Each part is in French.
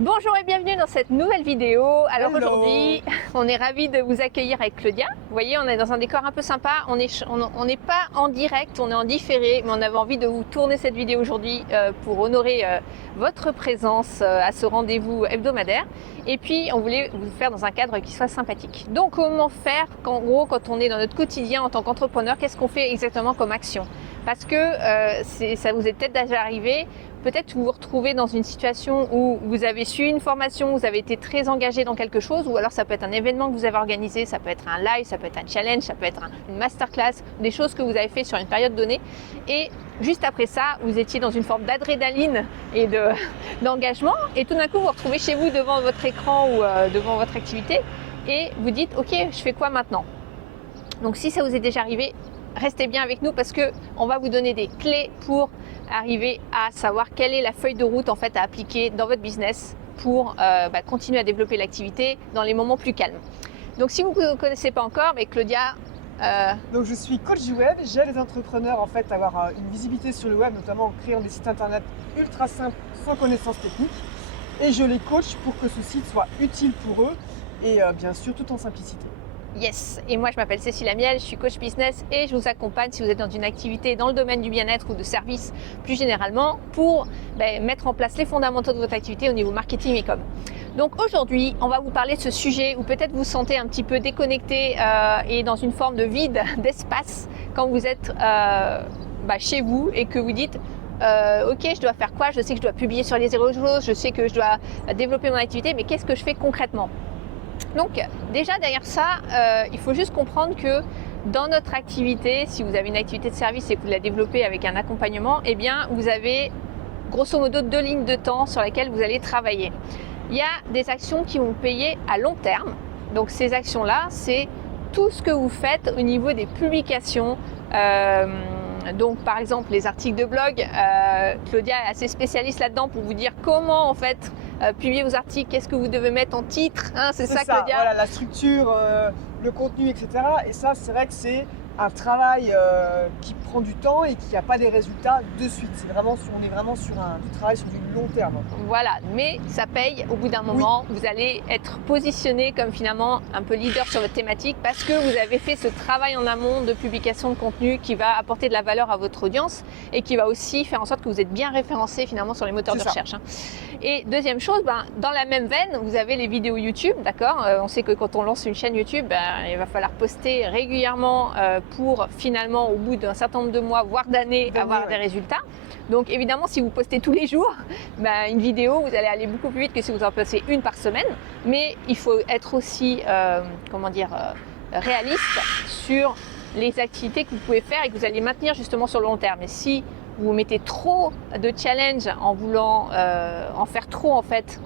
Bonjour et bienvenue dans cette nouvelle vidéo. Alors Hello. aujourd'hui, on est ravis de vous accueillir avec Claudia. Vous voyez, on est dans un décor un peu sympa. On n'est pas en direct, on est en différé, mais on avait envie de vous tourner cette vidéo aujourd'hui pour honorer votre présence à ce rendez-vous hebdomadaire. Et puis, on voulait vous faire dans un cadre qui soit sympathique. Donc, comment faire quand on est dans notre quotidien en tant qu'entrepreneur? Qu'est-ce qu'on fait exactement comme action? Parce que ça vous est peut-être déjà arrivé. Peut-être vous vous retrouvez dans une situation où vous avez suivi une formation, vous avez été très engagé dans quelque chose, ou alors ça peut être un événement que vous avez organisé, ça peut être un live, ça peut être un challenge, ça peut être une masterclass, des choses que vous avez fait sur une période donnée. Et juste après ça, vous étiez dans une forme d'adrénaline et d'engagement, et tout d'un coup vous vous retrouvez chez vous devant votre écran ou devant votre activité, et vous dites ok, je fais quoi maintenant? Donc si ça vous est déjà arrivé, restez bien avec nous parce qu'on va vous donner des clés pour arriver à savoir quelle est la feuille de route en fait à appliquer dans votre business pour continuer à développer l'activité dans les moments plus calmes. Donc si vous ne connaissez pas encore, mais Claudia... Donc je suis coach du web, j'aide les entrepreneurs en fait à avoir une visibilité sur le web, notamment en créant des sites internet ultra simples sans connaissances techniques. Et je les coach pour que ce site soit utile pour eux et bien sûr tout en simplicité. Yes, et moi je m'appelle Cécile Amiel, je suis coach business et je vous accompagne si vous êtes dans une activité dans le domaine du bien-être ou de service plus généralement pour mettre en place les fondamentaux de votre activité au niveau marketing et com. Donc aujourd'hui, on va vous parler de ce sujet où peut-être vous vous sentez un petit peu déconnecté et dans une forme de vide, d'espace quand vous êtes chez vous et que vous dites ok, je dois faire quoi? Je sais que je dois publier sur les réseaux, je sais que je dois développer mon activité, mais qu'est-ce que je fais concrètement? Donc déjà derrière ça, il faut juste comprendre que dans notre activité, si vous avez une activité de service et que vous la développez avec un accompagnement, eh bien vous avez grosso modo 2 lignes de temps sur lesquelles vous allez travailler. Il y a des actions qui vont payer à long terme. Donc ces actions-là, c'est tout ce que vous faites au niveau des publications. Donc par exemple les articles de blog, Claudia est assez spécialiste là-dedans pour vous dire comment en fait publier vos articles, qu'est-ce que vous devez mettre en titre, hein, c'est ça Claudia? Voilà, la structure, le contenu, etc. Et ça, c'est vrai que c'est un travail qui prend du temps et qui n'a pas des résultats de suite. On est vraiment sur du travail sur du long terme. Voilà, mais ça paye au bout d'un moment. Oui. Vous allez être positionné comme finalement un peu leader sur votre thématique parce que vous avez fait ce travail en amont de publication de contenu qui va apporter de la valeur à votre audience et qui va aussi faire en sorte que vous êtes bien référencé finalement sur les moteurs de recherche. Hein. Et deuxième chose, dans la même veine, vous avez les vidéos YouTube, d'accord? On sait que quand on lance une chaîne YouTube, il va falloir poster régulièrement pour finalement au bout d'un certain nombre de mois, voire d'années, avoir des résultats. Donc évidemment, si vous postez tous les jours, une vidéo, vous allez aller beaucoup plus vite que si vous en postez une par semaine. Mais il faut être aussi, réaliste sur les activités que vous pouvez faire et que vous allez maintenir justement sur le long terme. Et si vous mettez trop de challenge en voulant en faire trop en fait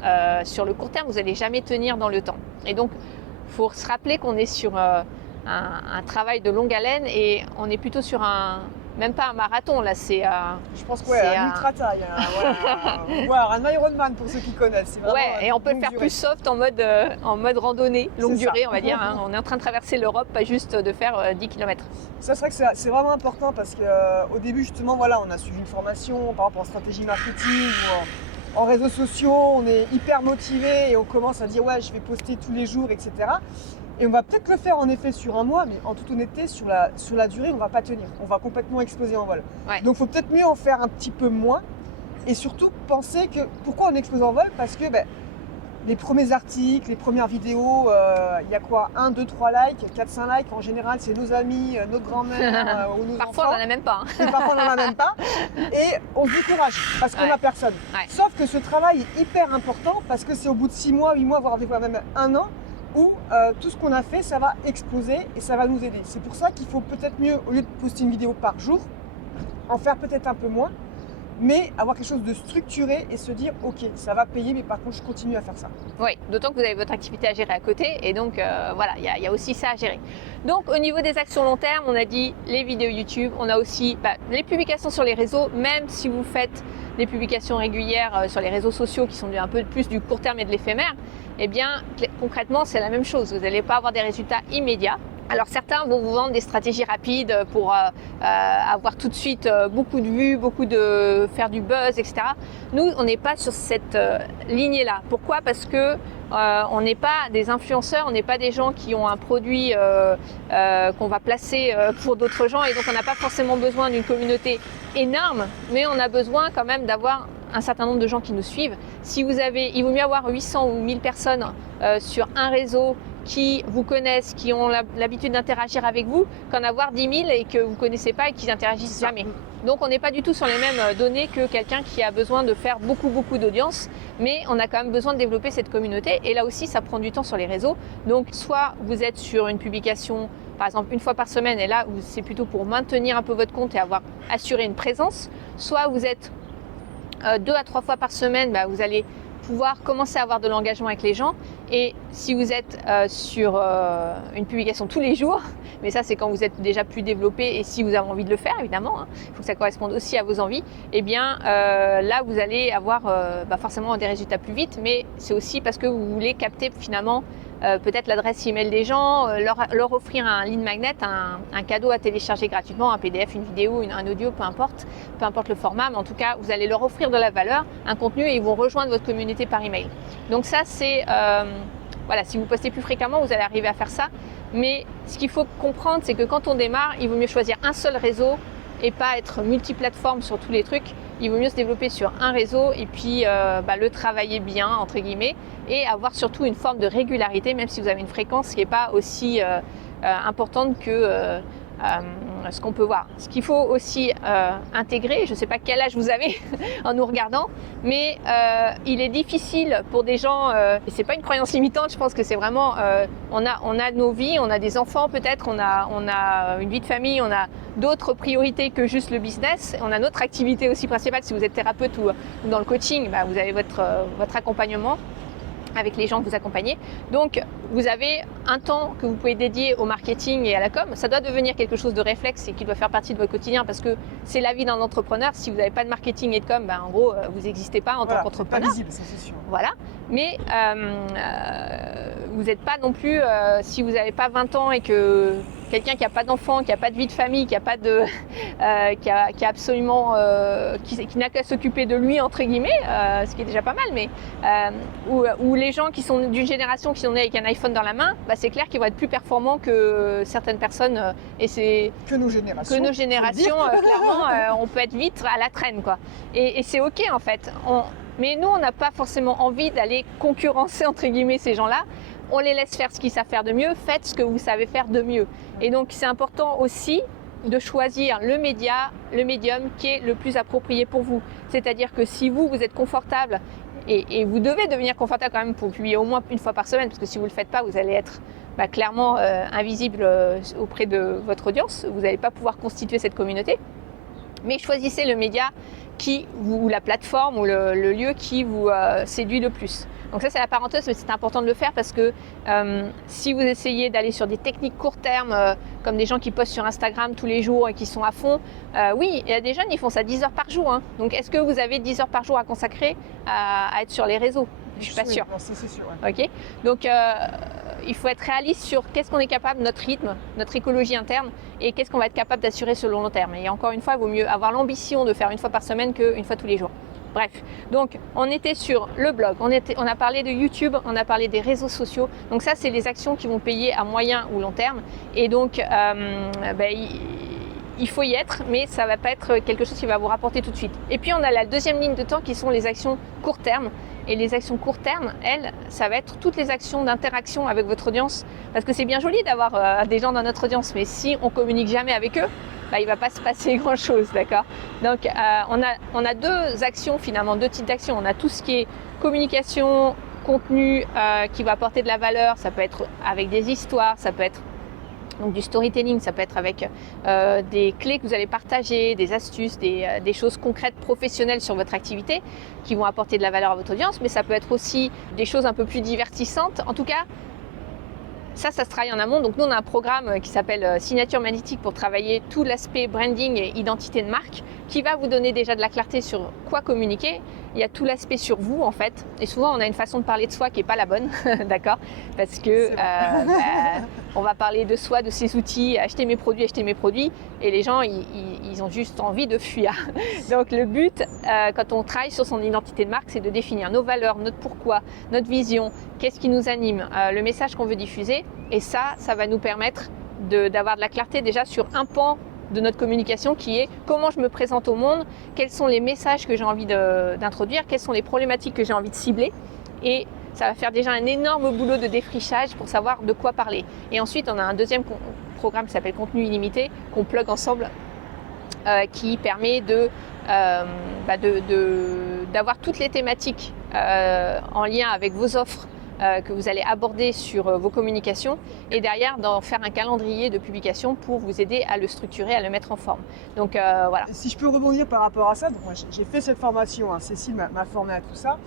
sur le court terme, vous n'allez jamais tenir dans le temps. Et donc, il faut se rappeler qu'on est sur un travail de longue haleine et on est plutôt sur même pas un marathon là, c'est je pense un ultra taille, voire un Ironman pour ceux qui connaissent. Et on peut le faire plus soft en mode randonnée, longue durée on va dire. Hein. On est en train de traverser l'Europe, pas juste de faire 10 km. Ça, c'est vrai que c'est vraiment important parce qu'au début justement, on a suivi une formation par rapport en stratégie marketing ou en réseaux sociaux, on est hyper motivé et on commence à dire je vais poster tous les jours, etc. Et on va peut-être le faire en effet sur un mois, mais en toute honnêteté, sur la durée, on ne va pas tenir. On va complètement exploser en vol. Ouais. Donc il faut peut-être mieux en faire un petit peu moins. Et surtout, penser que pourquoi on explose en vol? Parce que les premiers articles, les premières vidéos, il y a quoi? 1, 2, 3 likes, 4, 5 likes. En général, c'est nos amis, notre grand-mère ou nos Parfois, enfants. on n'en a même pas. Et parfois, on n'en a même pas. Et on se décourage parce qu'on n'a personne. Ouais. Sauf que ce travail est hyper important parce que c'est au bout de 6 mois, 8 mois, voire des fois même 1 an, où tout ce qu'on a fait, ça va exploser et ça va nous aider. C'est pour ça qu'il faut peut-être mieux, au lieu de poster une vidéo par jour, en faire peut-être un peu moins, mais avoir quelque chose de structuré et se dire ok, ça va payer, mais par contre je continue à faire ça. Oui, d'autant que vous avez votre activité à gérer à côté et donc il y a aussi ça à gérer. Donc au niveau des actions long terme, on a dit les vidéos YouTube, on a aussi les publications sur les réseaux, même si vous faites des publications régulières sur les réseaux sociaux qui sont un peu plus du court terme et de l'éphémère, eh bien concrètement c'est la même chose, vous n'allez pas avoir des résultats immédiats. Alors certains vont vous vendre des stratégies rapides pour avoir tout de suite beaucoup de vues, faire du buzz, etc. Nous, on n'est pas sur cette lignée-là. Pourquoi? Parce que on n'est pas des influenceurs, on n'est pas des gens qui ont un produit qu'on va placer pour d'autres gens, et donc on n'a pas forcément besoin d'une communauté énorme, mais on a besoin quand même d'avoir un certain nombre de gens qui nous suivent. Il vaut mieux avoir 800 ou 1000 personnes sur un réseau qui vous connaissent, qui ont l'habitude d'interagir avec vous, qu'en avoir 10 000 et que vous ne connaissez pas et qui n'interagissent jamais. Donc on n'est pas du tout sur les mêmes données que quelqu'un qui a besoin de faire beaucoup d'audience, mais on a quand même besoin de développer cette communauté, et là aussi ça prend du temps sur les réseaux. Donc soit vous êtes sur une publication par exemple une fois par semaine, et là c'est plutôt pour maintenir un peu votre compte et assurer une présence, soit vous êtes 2 à 3 fois par semaine, vous allez pouvoir commencer à avoir de l'engagement avec les gens. Et si vous êtes sur une publication tous les jours, mais ça c'est quand vous êtes déjà plus développé et si vous avez envie de le faire évidemment, il faut que ça corresponde aussi à vos envies, et bien là vous allez avoir forcément des résultats plus vite, mais c'est aussi parce que vous voulez capter finalement peut-être l'adresse email des gens, leur offrir un lead magnet, un cadeau à télécharger gratuitement, un PDF, une vidéo, un audio, peu importe le format, mais en tout cas vous allez leur offrir de la valeur, un contenu, et ils vont rejoindre votre communauté par email. Donc ça c'est voilà, si vous postez plus fréquemment, vous allez arriver à faire ça. Mais ce qu'il faut comprendre, c'est que quand on démarre, il vaut mieux choisir un seul réseau et pas être multiplateforme sur tous les trucs. Il vaut mieux se développer sur un réseau et puis le travailler bien, entre guillemets, et avoir surtout une forme de régularité, même si vous avez une fréquence qui n'est pas aussi importante que ce qu'on peut voir. Ce qu'il faut aussi intégrer, je ne sais pas quel âge vous avez en nous regardant, mais il est difficile pour des gens, et ce n'est pas une croyance limitante, je pense que c'est vraiment, on a nos vies, on a des enfants peut-être, on a une vie de famille, on a d'autres priorités que juste le business, on a notre activité aussi principale. Si vous êtes thérapeute ou dans le coaching, vous avez votre accompagnement avec les gens que vous accompagnez. Donc, vous avez un temps que vous pouvez dédier au marketing et à la com. Ça doit devenir quelque chose de réflexe et qui doit faire partie de votre quotidien, parce que c'est la vie d'un entrepreneur. Si vous n'avez pas de marketing et de com, en gros, vous n'existez pas en tant qu'entrepreneur. Pas visible, ça c'est sûr. Voilà. Mais vous n'êtes pas non plus, si vous n'avez pas 20 ans et que quelqu'un qui n'a pas d'enfant, qui n'a pas de vie de famille, qui a absolument, qui n'a qu'à s'occuper de lui, entre guillemets, ce qui est déjà pas mal, mais ou les gens qui sont d'une génération qui sont nés avec un iPhone dans la main, c'est clair qu'ils vont être plus performants que certaines personnes, et c'est que nos générations, clairement, on peut être vite à la traîne, quoi. Et c'est ok en fait. Mais nous, on n'a pas forcément envie d'aller concurrencer, entre guillemets, ces gens-là. On les laisse faire ce qu'ils savent faire de mieux. Faites ce que vous savez faire de mieux. Et donc, c'est important aussi de choisir le médium qui est le plus approprié pour vous. C'est-à-dire que si vous êtes confortable, et vous devez devenir confortable quand même pour publier au moins une fois par semaine, parce que si vous ne le faites pas, vous allez être clairement invisible auprès de votre audience. Vous n'allez pas pouvoir constituer cette communauté. Mais choisissez le média ou la plateforme ou le lieu qui vous séduit le plus. Donc ça c'est la parenthèse, mais c'est important de le faire parce que si vous essayez d'aller sur des techniques court terme, comme des gens qui postent sur Instagram tous les jours et qui sont à fond, oui, il y a des jeunes, ils font ça 10 heures par jour. Hein. Donc est-ce que vous avez 10 heures par jour à consacrer à être sur les réseaux? Je suis pas sûre. Non, c'est sûr. Ouais. Ok. Donc il faut être réaliste sur qu'est-ce qu'on est capable, notre rythme, notre écologie interne, et qu'est-ce qu'on va être capable d'assurer sur le long terme. Et encore une fois, il vaut mieux avoir l'ambition de faire une fois par semaine qu'une fois tous les jours. Bref, donc on était sur le blog, on a parlé de YouTube, on a parlé des réseaux sociaux. Donc ça, c'est les actions qui vont payer à moyen ou long terme. Et donc, il faut y être, mais ça ne va pas être quelque chose qui va vous rapporter tout de suite. Et puis, on a la deuxième ligne de temps qui sont les actions court terme. Et les actions court terme, elles, ça va être toutes les actions d'interaction avec votre audience. Parce que c'est bien joli d'avoir des gens dans notre audience, mais si on communique jamais avec eux, il ne va pas se passer grand-chose, d'accord? Donc, on a deux actions finalement, deux types d'actions. On a tout ce qui est communication, contenu qui va apporter de la valeur. Ça peut être avec des histoires, ça peut être donc du storytelling, ça peut être avec des clés que vous allez partager, des astuces, des choses concrètes, professionnelles sur votre activité qui vont apporter de la valeur à votre audience, mais ça peut être aussi des choses un peu plus divertissantes. En tout cas, ça se travaille en amont. Donc nous, on a un programme qui s'appelle Signature Magnétique pour travailler tout l'aspect branding et identité de marque. qui va vous donner déjà de la clarté sur quoi communiquer. Il y a tout l'aspect sur vous en fait, et souvent on a une façon de parler de soi qui n'est pas la bonne, d'accord? Parce que on va parler de soi, de ses outils, acheter mes produits, et les gens ils ont juste envie de fuir. Donc le but, quand on travaille sur son identité de marque, c'est de définir nos valeurs, notre pourquoi, notre vision, qu'est-ce qui nous anime, le message qu'on veut diffuser, et ça va nous permettre d'avoir de la clarté déjà sur un pan de notre communication qui est comment je me présente au monde, quels sont les messages que j'ai envie d'introduire, quelles sont les problématiques que j'ai envie de cibler, et ça va faire déjà un énorme boulot de défrichage pour savoir de quoi parler. Et ensuite on a un deuxième programme qui s'appelle Contenu illimité qu'on plug ensemble, qui permet d'avoir toutes les thématiques en lien avec vos offres que vous allez aborder sur vos communications, et derrière d'en faire un calendrier de publication pour vous aider à le structurer, à le mettre en forme. Donc voilà. Si je peux rebondir par rapport à ça, donc moi, j'ai fait cette formation, hein, Cécile m'a formé à tout ça,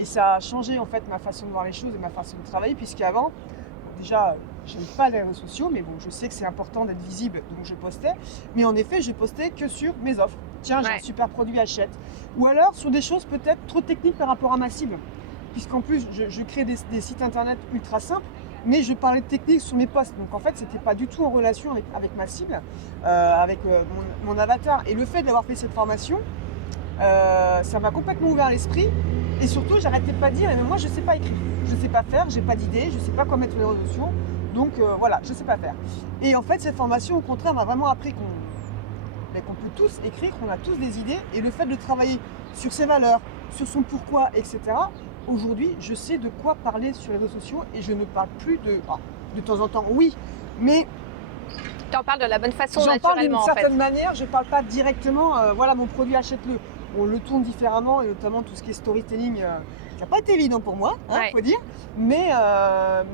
et ça a changé en fait ma façon de voir les choses et ma façon de travailler, puisqu'avant, déjà, je n'aime pas les réseaux sociaux, mais bon, je sais que c'est important d'être visible, donc je postais, mais en effet, je postais que sur mes offres. Tiens, j'ai un super produit, achète. Ou alors sur des choses peut-être trop techniques par rapport à ma cible, puisqu'en plus, je crée des sites internet ultra simples, mais je parlais de technique sur mes posts. Donc en fait, c'était pas du tout en relation avec ma cible, avec mon avatar. Et le fait d'avoir fait cette formation, ça m'a complètement ouvert l'esprit. Et surtout, j'arrêtais pas de dire, mais moi, je sais pas écrire, je sais pas faire, j'ai pas d'idée, je sais pas quoi mettre sur les réseaux sociaux. Donc voilà, je sais pas faire. Et en fait, cette formation, au contraire, m'a vraiment appris qu'on peut tous écrire, qu'on a tous des idées. Et le fait de travailler sur ses valeurs, sur son pourquoi, etc., aujourd'hui, je sais de quoi parler sur les réseaux sociaux, et je ne parle plus de temps en temps, oui, mais Tu en parles de la bonne façon, j'en parle d'une naturellement en fait. certaine manière. Je parle pas directement, voilà mon produit, achète-le. On le tourne différemment, et notamment tout ce qui est storytelling, qui n'a pas été évident pour moi, faut dire, mais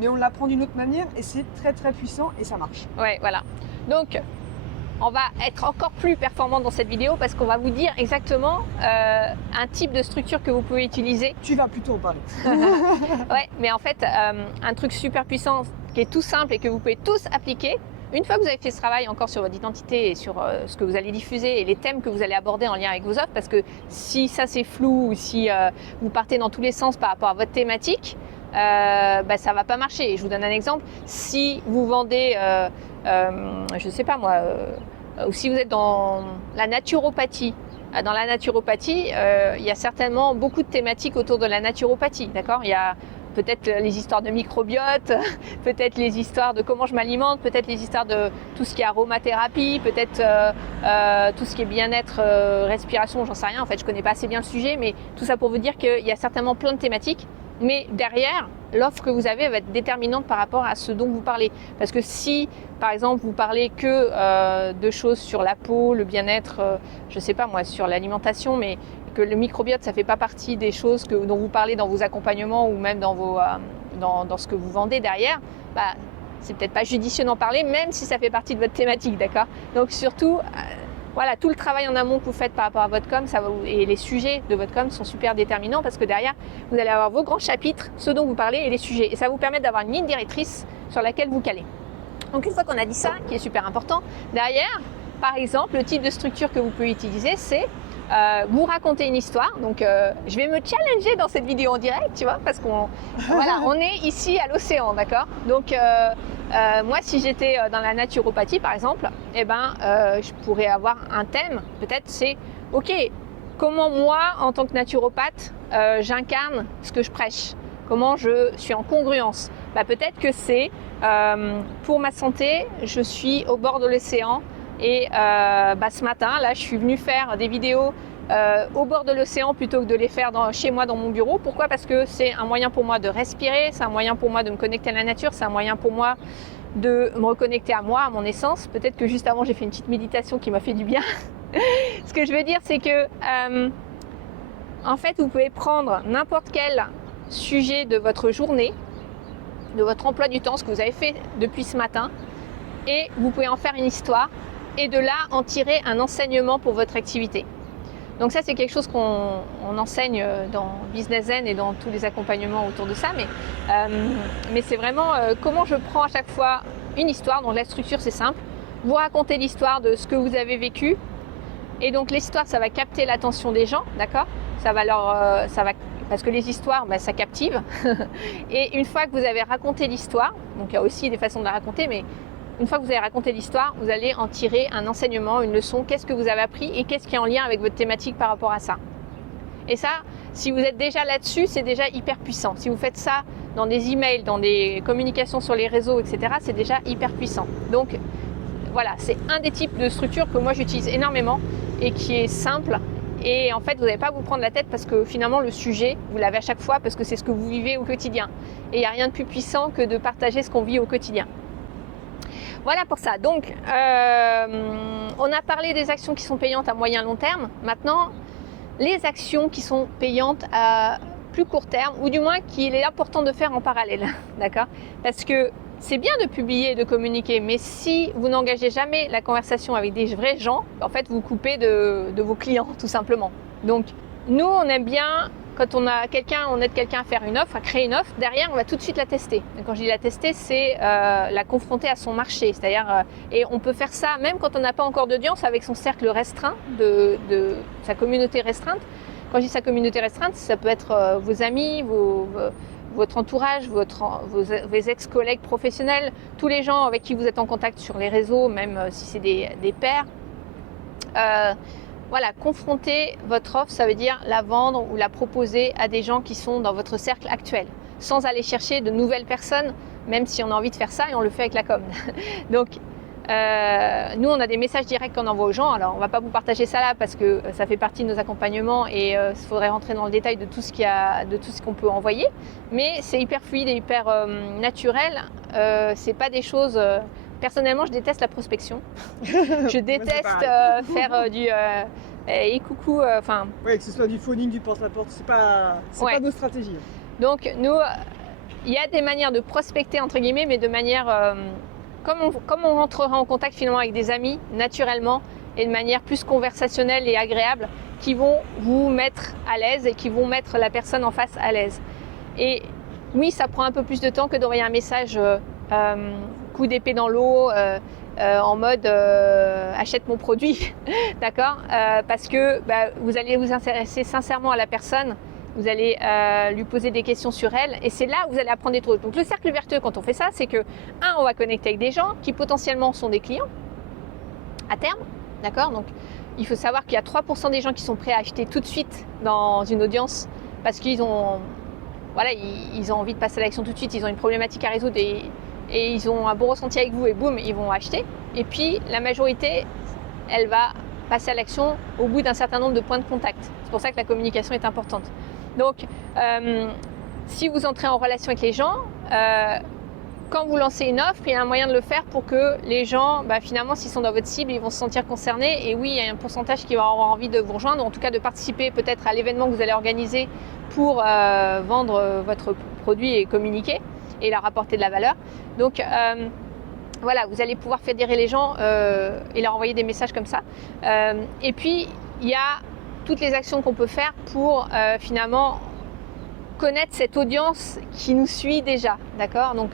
on l'apprend d'une autre manière, et c'est très très puissant, et ça marche. Ouais, voilà. Donc, on va être encore plus performant dans cette vidéo parce qu'on va vous dire exactement un type de structure que vous pouvez utiliser. Tu vas plutôt en parler. Ouais, mais en fait, un truc super puissant qui est tout simple et que vous pouvez tous appliquer. Une fois que vous avez fait ce travail encore sur votre identité et sur ce que vous allez diffuser et les thèmes que vous allez aborder en lien avec vos offres, parce que si ça c'est flou, ou si vous partez dans tous les sens par rapport à votre thématique, ça va pas marcher. Et je vous donne un exemple. Si vous vendez, je sais pas moi, ou si vous êtes dans la naturopathie, il y a certainement beaucoup de thématiques autour de la naturopathie, d'accord? Il y a peut-être les histoires de microbiote, peut-être les histoires de comment je m'alimente, peut-être les histoires de tout ce qui est aromathérapie, peut-être tout ce qui est bien-être, respiration, j'en sais rien. En fait, je connais pas assez bien le sujet, mais tout ça pour vous dire qu'il y a certainement plein de thématiques. Mais derrière, l'offre que vous avez va être déterminante par rapport à ce dont vous parlez. Parce que si, par exemple, vous parlez que de choses sur la peau, le bien-être, je sais pas moi, sur l'alimentation, mais que le microbiote, ça fait pas partie des choses dont vous parlez dans vos accompagnements ou même dans ce que vous vendez derrière, c'est peut-être pas judicieux d'en parler, même si ça fait partie de votre thématique, d'accord? Donc surtout, voilà, tout le travail en amont que vous faites par rapport à votre com, et les sujets de votre com sont super déterminants, parce que derrière, vous allez avoir vos grands chapitres, ceux dont vous parlez et les sujets. Et ça vous permet d'avoir une ligne directrice sur laquelle vous calez. Donc une fois qu'on a dit ça, qui est super important, derrière, par exemple, le type de structure que vous pouvez utiliser, c'est vous raconter une histoire. Donc je vais me challenger dans cette vidéo en direct, tu vois, parce qu'on on est ici à l'océan, d'accord? Donc moi, si j'étais dans la naturopathie par exemple, je pourrais avoir un thème, peut-être c'est ok, comment moi en tant que naturopathe j'incarne ce que je prêche, comment je suis en congruence. Peut-être que c'est pour ma santé, je suis au bord de l'océan. Et ce matin, là, je suis venue faire des vidéos au bord de l'océan plutôt que de les faire chez moi dans mon bureau. Pourquoi? Parce que c'est un moyen pour moi de respirer, c'est un moyen pour moi de me connecter à la nature, c'est un moyen pour moi de me reconnecter à moi, à mon essence. Peut-être que juste avant, j'ai fait une petite méditation qui m'a fait du bien. Ce que je veux dire, c'est que en fait, vous pouvez prendre n'importe quel sujet de votre journée, de votre emploi du temps, ce que vous avez fait depuis ce matin, et vous pouvez en faire une histoire. Et de là, en tirer un enseignement pour votre activité. Donc ça, c'est quelque chose qu'on enseigne dans Business Zen et dans tous les accompagnements autour de ça. Mais c'est vraiment comment je prends à chaque fois une histoire. Donc la structure, c'est simple. Vous racontez l'histoire de ce que vous avez vécu. Et donc l'histoire, ça va capter l'attention des gens, d'accord? Parce que les histoires, ça captive. Et une fois que vous avez raconté l'histoire, donc il y a aussi des façons de la raconter, mais une fois que vous avez raconté l'histoire, vous allez en tirer un enseignement, une leçon. Qu'est-ce que vous avez appris et qu'est-ce qui est en lien avec votre thématique par rapport à ça? Et ça, si vous êtes déjà là-dessus, c'est déjà hyper puissant. Si vous faites ça dans des emails, dans des communications sur les réseaux, etc., c'est déjà hyper puissant. Donc voilà, c'est un des types de structures que moi j'utilise énormément et qui est simple. Et en fait, vous n'avez pas à vous prendre la tête parce que finalement, le sujet, vous l'avez à chaque fois parce que c'est ce que vous vivez au quotidien. Et il n'y a rien de plus puissant que de partager ce qu'on vit au quotidien. Voilà pour ça. Donc, on a parlé des actions qui sont payantes à moyen long terme. Maintenant, les actions qui sont payantes à plus court terme, ou du moins qu'il est important de faire en parallèle. D'accord? Parce que c'est bien de publier et de communiquer, mais si vous n'engagez jamais la conversation avec des vrais gens, en fait, vous coupez de vos clients, tout simplement. Donc, nous, on aime bien, quand on aide quelqu'un à faire une offre, à créer une offre, derrière, on va tout de suite la tester. Et quand je dis la tester, c'est la confronter à son marché. C'est-à-dire, et on peut faire ça même quand on n'a pas encore d'audience, avec son cercle restreint, de sa communauté restreinte. Quand je dis sa communauté restreinte, ça peut être vos amis, votre entourage, vos ex-collègues professionnels, tous les gens avec qui vous êtes en contact sur les réseaux, même si c'est des pairs. Voilà, confronter votre offre, ça veut dire la vendre ou la proposer à des gens qui sont dans votre cercle actuel, sans aller chercher de nouvelles personnes, même si on a envie de faire ça et on le fait avec la com. Donc, nous, on a des messages directs qu'on envoie aux gens. Alors, on ne va pas vous partager ça là parce que ça fait partie de nos accompagnements et il faudrait rentrer dans le détail de tout ce qu'on peut envoyer. Mais c'est hyper fluide et hyper naturel. C'est pas des choses. Personnellement, je déteste la prospection. Je déteste faire du et coucou. Oui, que ce soit du phoning, du porte-à-porte, c'est pas nos stratégies. Donc, nous, il y a des manières de prospecter entre guillemets, mais de manière comme on rentrera en contact finalement avec des amis naturellement et de manière plus conversationnelle et agréable qui vont vous mettre à l'aise et qui vont mettre la personne en face à l'aise. Et oui, ça prend un peu plus de temps que d'envoyer un message coup d'épée dans l'eau en mode achète mon produit, d'accord, parce que vous allez vous intéresser sincèrement à la personne. Vous allez lui poser des questions sur elle et c'est là où vous allez apprendre des trucs. Donc le cercle vertueux quand on fait ça, c'est que on va connecter avec des gens qui potentiellement sont des clients à terme, d'accord. Donc il faut savoir qu'il y a 3% des gens qui sont prêts à acheter tout de suite dans une audience parce qu'ils ont envie de passer à l'action tout de suite, ils ont une problématique à résoudre et ils ont un bon ressenti avec vous et boum, ils vont acheter. Et puis la majorité, elle va passer à l'action au bout d'un certain nombre de points de contact. C'est pour ça que la communication est importante. Donc, si vous entrez en relation avec les gens, quand vous lancez une offre, il y a un moyen de le faire pour que les gens, finalement, s'ils sont dans votre cible, ils vont se sentir concernés. Et oui, il y a un pourcentage qui va avoir envie de vous rejoindre, ou en tout cas de participer peut-être à l'événement que vous allez organiser pour vendre votre produit et communiquer et leur apporter de la valeur. Donc, voilà, vous allez pouvoir fédérer les gens et leur envoyer des messages comme ça. Et puis, il y a toutes les actions qu'on peut faire pour finalement connaître cette audience qui nous suit déjà, d'accord. Donc,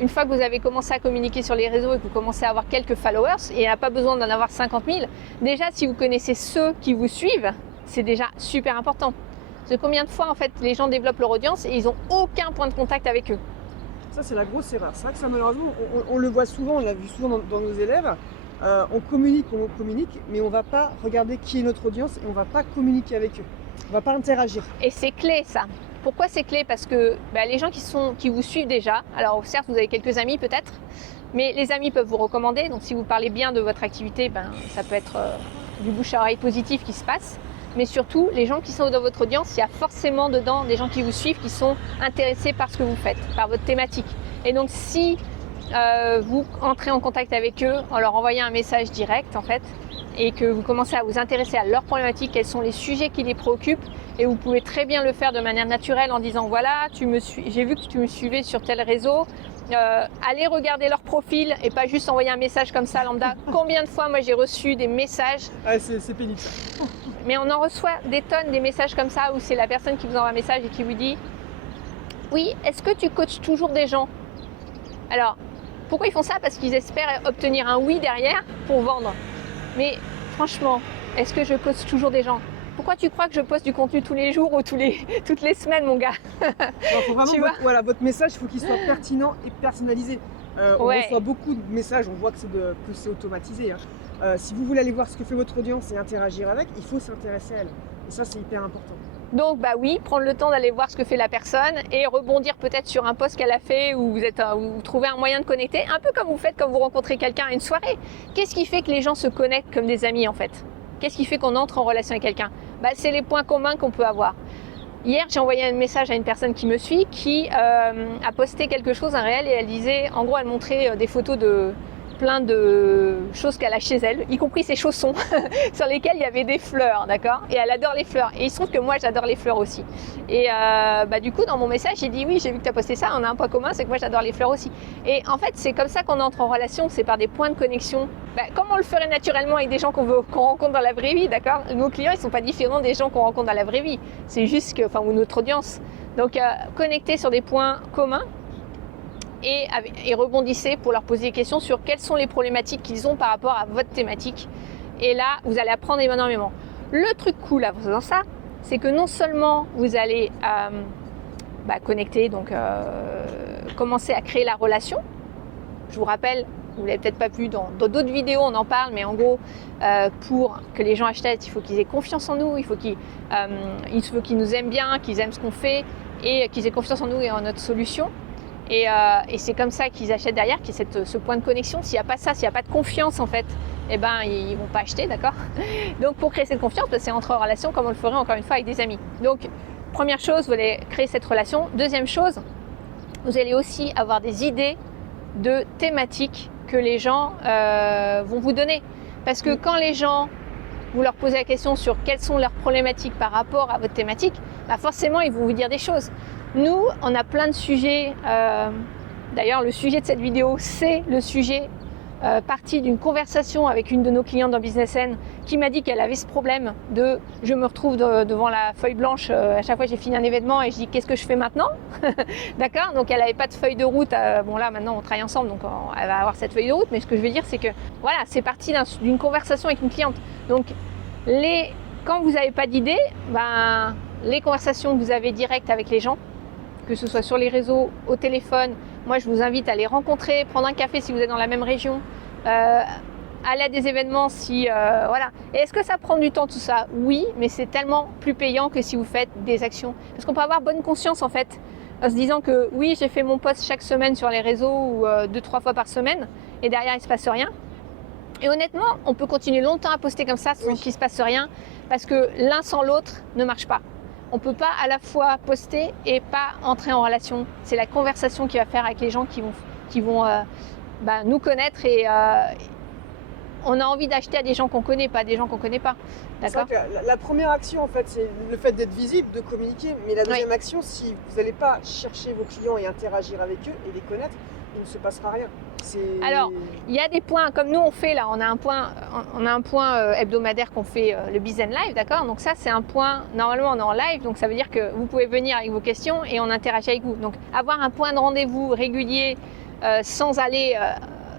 une fois que vous avez commencé à communiquer sur les réseaux et que vous commencez à avoir quelques followers, et il n'y a pas besoin d'en avoir 50 000, déjà, si vous connaissez ceux qui vous suivent, c'est déjà super important. Parce que combien de fois, en fait, les gens développent leur audience et ils n'ont aucun point de contact avec eux. Ça, c'est la grosse erreur. C'est vrai que ça, malheureusement, on le voit souvent, on l'a vu souvent dans nos élèves. On communique, mais on ne va pas regarder qui est notre audience et on ne va pas communiquer avec eux. On ne va pas interagir. Et c'est clé, ça. Pourquoi c'est clé? Parce que les gens qui vous suivent déjà, alors certes, vous avez quelques amis peut-être, mais les amis peuvent vous recommander. Donc, si vous parlez bien de votre activité, ça peut être du bouche à oreille positif qui se passe. Mais surtout, les gens qui sont dans votre audience, il y a forcément dedans des gens qui vous suivent, qui sont intéressés par ce que vous faites, par votre thématique. Et donc, si vous entrez en contact avec eux en leur envoyant un message direct, en fait, et que vous commencez à vous intéresser à leurs problématiques, quels sont les sujets qui les préoccupent, et vous pouvez très bien le faire de manière naturelle en disant voilà, j'ai vu que tu me suivais sur tel réseau, allez regarder leur profil et pas juste envoyer un message comme ça lambda. Combien de fois moi j'ai reçu des messages, c'est pénible. mais on en reçoit des tonnes, des messages comme ça où c'est la personne qui vous envoie un message et qui vous dit oui, est-ce que tu coaches toujours des gens? Alors pourquoi ils font ça? Parce qu'ils espèrent obtenir un oui derrière pour vendre. Mais franchement, Est-ce que je coach toujours des gens? Pourquoi tu crois que je poste du contenu tous les jours ou toutes les semaines, mon gars? Faut vraiment votre message, il faut qu'il soit pertinent et personnalisé. On reçoit beaucoup de messages, on voit que c'est automatisé. Hein. Si vous voulez aller voir ce que fait votre audience et interagir avec, il faut s'intéresser à elle. Et ça, c'est hyper important. Donc bah oui, prendre le temps d'aller voir ce que fait la personne et rebondir peut-être sur un post qu'elle a fait ou vous trouvez un moyen de connecter, un peu comme vous faites quand vous rencontrez quelqu'un à une soirée. Qu'est-ce qui fait que les gens se connectent comme des amis en fait? Qu'est-ce qui fait qu'on entre en relation avec quelqu'un? C'est les points communs qu'on peut avoir. Hier, j'ai envoyé un message à une personne qui me suit qui a posté quelque chose, un réel, et elle disait, en gros, elle montrait des photos de plein de choses qu'elle a chez elle, y compris ses chaussons sur lesquels il y avait des fleurs, d'accord? Et elle adore les fleurs. Et il se trouve que moi, j'adore les fleurs aussi. Et du coup, dans mon message, j'ai dit oui, j'ai vu que tu as posté ça, on a un point commun, c'est que moi, j'adore les fleurs aussi. Et en fait, c'est comme ça qu'on entre en relation, c'est par des points de connexion. Comme on le ferait naturellement avec des gens qu'on rencontre dans la vraie vie, d'accord? Nos clients, ils sont pas différents des gens qu'on rencontre dans la vraie vie. C'est juste que, ou notre audience. Donc, connecter sur des points communs, et rebondissez pour leur poser des questions sur quelles sont les problématiques qu'ils ont par rapport à votre thématique. Et là, vous allez apprendre énormément. Le truc cool en faisant ça, c'est que non seulement vous allez connecter, donc commencer à créer la relation. Je vous rappelle, vous ne l'avez peut-être pas vu dans d'autres vidéos, on en parle, mais en gros, pour que les gens achètent, il faut qu'ils aient confiance en nous, il faut qu'ils nous aiment bien, qu'ils aiment ce qu'on fait et qu'ils aient confiance en nous et en notre solution. Et c'est comme ça qu'ils achètent derrière, qu'il y a ce point de connexion. S'il n'y a pas ça, s'il n'y a pas de confiance en fait, ils ne vont pas acheter, d'accord? Donc pour créer cette confiance, c'est entrer en relation comme on le ferait encore une fois avec des amis. Donc première chose, vous allez créer cette relation. Deuxième chose, vous allez aussi avoir des idées de thématiques que les gens vont vous donner. Parce que quand les gens, vous leur posez la question sur quelles sont leurs problématiques par rapport à votre thématique, forcément ils vont vous dire des choses. Nous, on a plein de sujets. D'ailleurs, le sujet de cette vidéo, c'est le sujet parti d'une conversation avec une de nos clientes dans Business N qui m'a dit qu'elle avait ce problème de je me retrouve devant la feuille blanche à chaque fois que j'ai fini un événement et je dis qu'est-ce que je fais maintenant? D'accord? Donc elle n'avait pas de feuille de route. Bon là maintenant on travaille ensemble donc elle va avoir cette feuille de route, mais ce que je veux dire c'est que voilà, c'est parti d'une conversation avec une cliente. Donc quand vous n'avez pas d'idée, les conversations que vous avez directes avec les gens, que ce soit sur les réseaux, au téléphone, moi je vous invite à les rencontrer, prendre un café si vous êtes dans la même région, aller à des événements si voilà. Et est-ce que ça prend du temps tout ça? Oui, mais c'est tellement plus payant que si vous faites des actions. Parce qu'on peut avoir bonne conscience en fait, en se disant que oui, j'ai fait mon post chaque semaine sur les réseaux ou 2-3 fois par semaine et derrière il ne se passe rien. Et honnêtement, on peut continuer longtemps à poster comme ça sans qu'il ne se passe rien parce que l'un sans l'autre ne marche pas. On ne peut pas à la fois poster et pas entrer en relation. C'est la conversation qui va faire avec les gens qui vont nous connaître et on a envie d'acheter à des gens qu'on connaît, pas à des gens qu'on connaît pas. D'accord ? La première action en fait, c'est le fait d'être visible, de communiquer. Mais la deuxième action, si vous n'allez pas chercher vos clients et interagir avec eux et les connaître, il ne se passera rien. Alors, il y a des points, comme nous on fait là, on a un point hebdomadaire qu'on fait le Business Live, d'accord? Donc ça c'est un point, normalement on est en live, donc ça veut dire que vous pouvez venir avec vos questions et on interagit avec vous. Donc avoir un point de rendez-vous régulier sans aller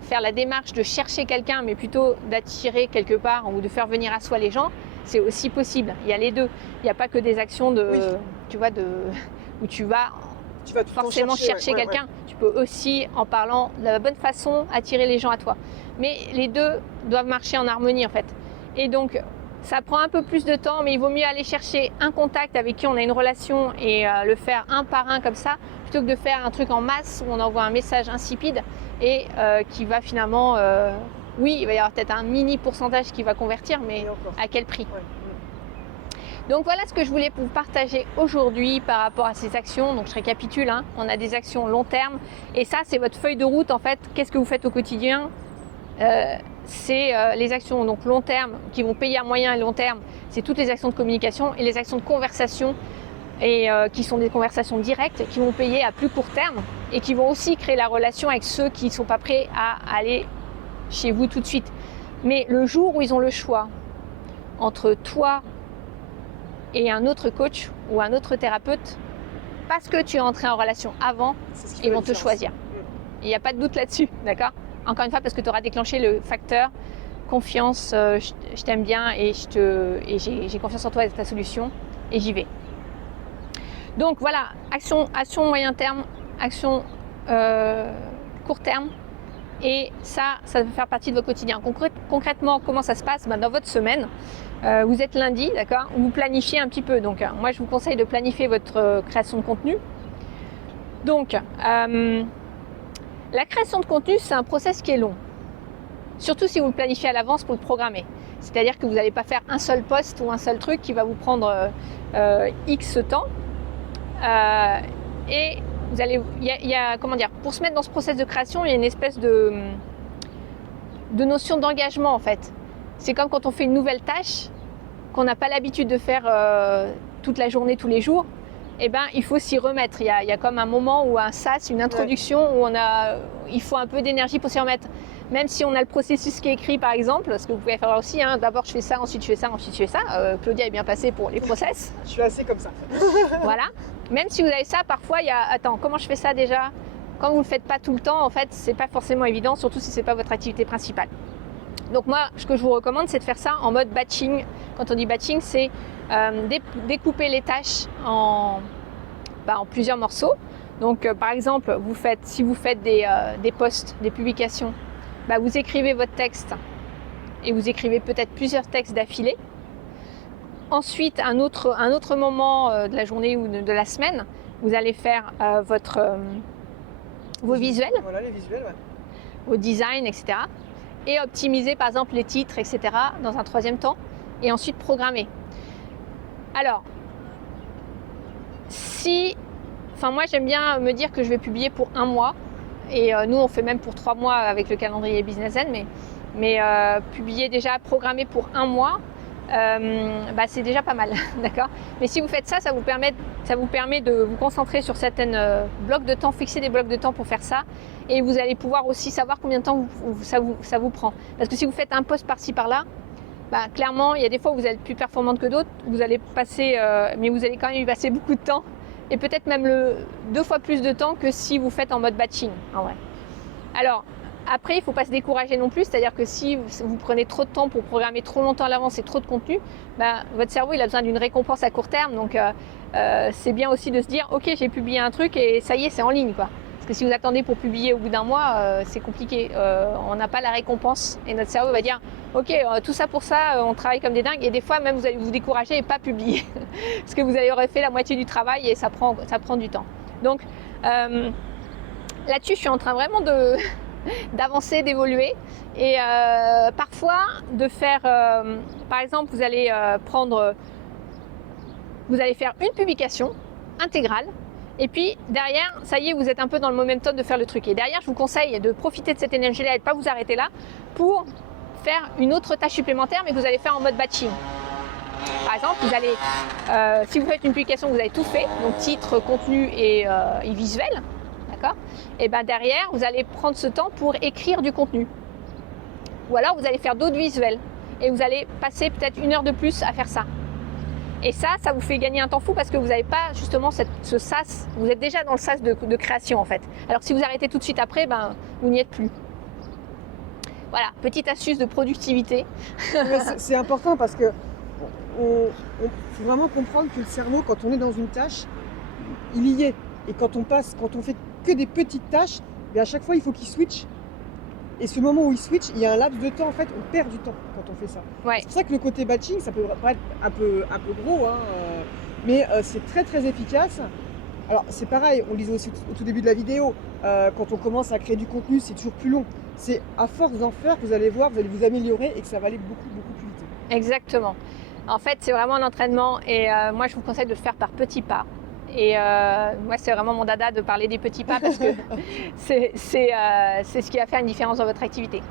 faire la démarche de chercher quelqu'un, mais plutôt d'attirer quelque part ou de faire venir à soi les gens, c'est aussi possible. Il y a les deux. Il n'y a pas que des actions tu vois, où tu vas forcément chercher quelqu'un. Tu peux aussi, en parlant de la bonne façon, attirer les gens à toi. Mais les deux doivent marcher en harmonie en fait. Et donc, ça prend un peu plus de temps, mais il vaut mieux aller chercher un contact avec qui on a une relation et le faire un par un comme ça, plutôt que de faire un truc en masse où on envoie un message insipide et qui va finalement... oui, il va y avoir peut-être un mini pourcentage qui va convertir, mais à quel prix ? Donc voilà ce que je voulais vous partager aujourd'hui par rapport à ces actions. Donc je récapitule, on a des actions long terme et ça c'est votre feuille de route en fait. Qu'est-ce que vous faites au quotidien? C'est les actions donc long terme qui vont payer à moyen et long terme. C'est toutes les actions de communication et les actions de conversation et qui sont des conversations directes qui vont payer à plus court terme et qui vont aussi créer la relation avec ceux qui ne sont pas prêts à aller chez vous tout de suite. Mais le jour où ils ont le choix entre toi et un autre coach ou un autre thérapeute, parce que tu es entré en relation avant, ils vont te choisir. Il n'y a pas de doute là-dessus, d'accord? Encore une fois, parce que tu auras déclenché le facteur confiance, je t'aime bien et j'ai confiance en toi et ta solution et j'y vais. Donc voilà, action moyen terme, action court terme. Et ça va faire partie de votre quotidien. Concrètement, comment ça se passe? Dans votre semaine, vous êtes lundi, d'accord? Vous planifiez un petit peu. Donc, moi, je vous conseille de planifier votre création de contenu. Donc, la création de contenu, c'est un process qui est long. Surtout si vous le planifiez à l'avance pour le programmer. C'est-à-dire que vous n'allez pas faire un seul post ou un seul truc qui va vous prendre X temps. Et vous allez, comment dire, pour se mettre dans ce process de création, il y a une espèce de notion d'engagement en fait. C'est comme quand on fait une nouvelle tâche qu'on n'a pas l'habitude de faire toute la journée, tous les jours. Eh ben, il faut s'y remettre. Il y a comme un moment ou un sas, une introduction où il faut un peu d'énergie pour s'y remettre. Même si on a le processus qui est écrit par exemple, ce que vous pouvez faire aussi, hein, d'abord je fais ça, ensuite je fais ça, ensuite je fais ça. Claudia est bien passée pour les process. Je suis assez comme ça. Voilà. Même si vous avez ça, parfois il y a attends, comment je fais ça déjà? Quand vous ne le faites pas tout le temps, en fait, c'est pas forcément évident, surtout si c'est pas votre activité principale. Donc moi, ce que je vous recommande, c'est de faire ça en mode batching. Quand on dit batching, c'est découper les tâches en plusieurs morceaux. Donc par exemple, si vous faites des posts, des publications, vous écrivez votre texte et vous écrivez peut-être plusieurs textes d'affilée. Ensuite, un autre moment de la journée ou de la semaine, vous allez faire vos visuels, voilà, les visuels, ouais. vos designs, etc. Et optimiser par exemple les titres, etc. dans un troisième temps. Et ensuite programmer. Alors, moi j'aime bien me dire que je vais publier pour 1 mois. Et nous on fait même pour 3 mois avec le calendrier Business Zen. Mais publier déjà, programmer pour 1 mois, c'est déjà pas mal, d'accord? Mais si vous faites ça, ça vous permet de vous concentrer sur certaines blocs de temps, fixer des blocs de temps pour faire ça, et vous allez pouvoir aussi savoir combien de temps ça vous prend. Parce que si vous faites un post par-ci par-là, clairement, il y a des fois où vous êtes plus performante que d'autres, vous allez passer, mais vous allez quand même y passer beaucoup de temps, et peut-être même 2 fois plus de temps que si vous faites en mode batching, en vrai. Alors, après, il ne faut pas se décourager non plus, c'est-à-dire que si vous prenez trop de temps pour programmer trop longtemps à l'avance et trop de contenu, votre cerveau il a besoin d'une récompense à court terme, donc c'est bien aussi de se dire ok, j'ai publié un truc et ça y est, c'est en ligne quoi. Parce que si vous attendez pour publier au bout d'un mois, c'est compliqué, on n'a pas la récompense et notre cerveau va dire ok, tout ça pour ça, on travaille comme des dingues, et des fois même vous allez vous décourager et pas publier parce que vous aurez fait la moitié du travail et ça prend du temps. Donc là-dessus, je suis en train vraiment d'avancer, d'évoluer, et parfois de faire, par exemple, vous allez faire une publication intégrale, et puis derrière, ça y est, vous êtes un peu dans le momentum de faire le truc. Et derrière, je vous conseille de profiter de cette énergie-là et de ne pas vous arrêter là pour faire une autre tâche supplémentaire, mais que vous allez faire en mode batching. Par exemple, vous allez, si vous faites une publication, vous avez tout fait, donc titre, contenu et visuel. Et derrière, vous allez prendre ce temps pour écrire du contenu. Ou alors, vous allez faire d'autres visuels. Et vous allez passer peut-être 1 heure de plus à faire ça. Et ça vous fait gagner un temps fou parce que vous n'avez pas justement ce sas. Vous êtes déjà dans le sas de création en fait. Alors que si vous arrêtez tout de suite après, vous n'y êtes plus. Voilà, petite astuce de productivité. C'est important parce que faut vraiment comprendre que le cerveau, quand on est dans une tâche, il y est. Et quand on fait que des petites tâches, à chaque fois il faut qu'il switch. Et ce moment où il switch, il y a un laps de temps, en fait, on perd du temps quand on fait ça. Ouais. C'est pour ça que le côté batching, ça peut paraître un peu gros, hein, mais c'est très très efficace. Alors c'est pareil, on le disait aussi au tout début de la vidéo, quand on commence à créer du contenu, c'est toujours plus long. C'est à force d'en faire que vous allez voir, vous allez vous améliorer et que ça va aller beaucoup plus vite. Exactement. En fait, c'est vraiment un entraînement, et moi je vous conseille de le faire par petits pas. Et moi, c'est vraiment mon dada de parler des petits pas parce que c'est ce qui va faire une différence dans votre activité.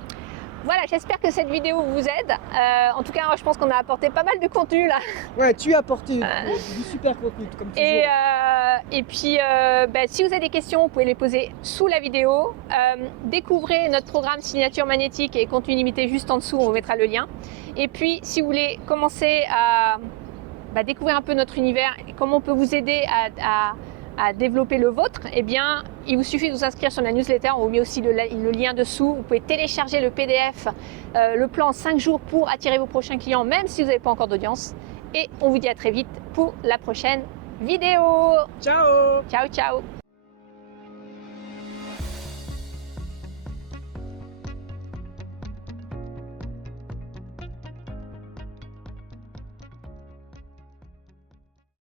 Voilà, j'espère que cette vidéo vous aide. En tout cas, je pense qu'on a apporté pas mal de contenu là. Ouais, tu as apporté du super contenu, comme toujours. Et puis, si vous avez des questions, vous pouvez les poser sous la vidéo. Découvrez notre programme Signature Magnétique et Contenu Limité juste en dessous, on vous mettra le lien. Et puis, si vous voulez commencer à découvrir un peu notre univers et comment on peut vous aider à développer le vôtre, eh bien, il vous suffit de vous inscrire sur la newsletter. On vous met aussi le lien dessous. Vous pouvez télécharger le PDF, le plan 5 jours pour attirer vos prochains clients, même si vous n'avez pas encore d'audience. Et on vous dit à très vite pour la prochaine vidéo. Ciao! Ciao, ciao!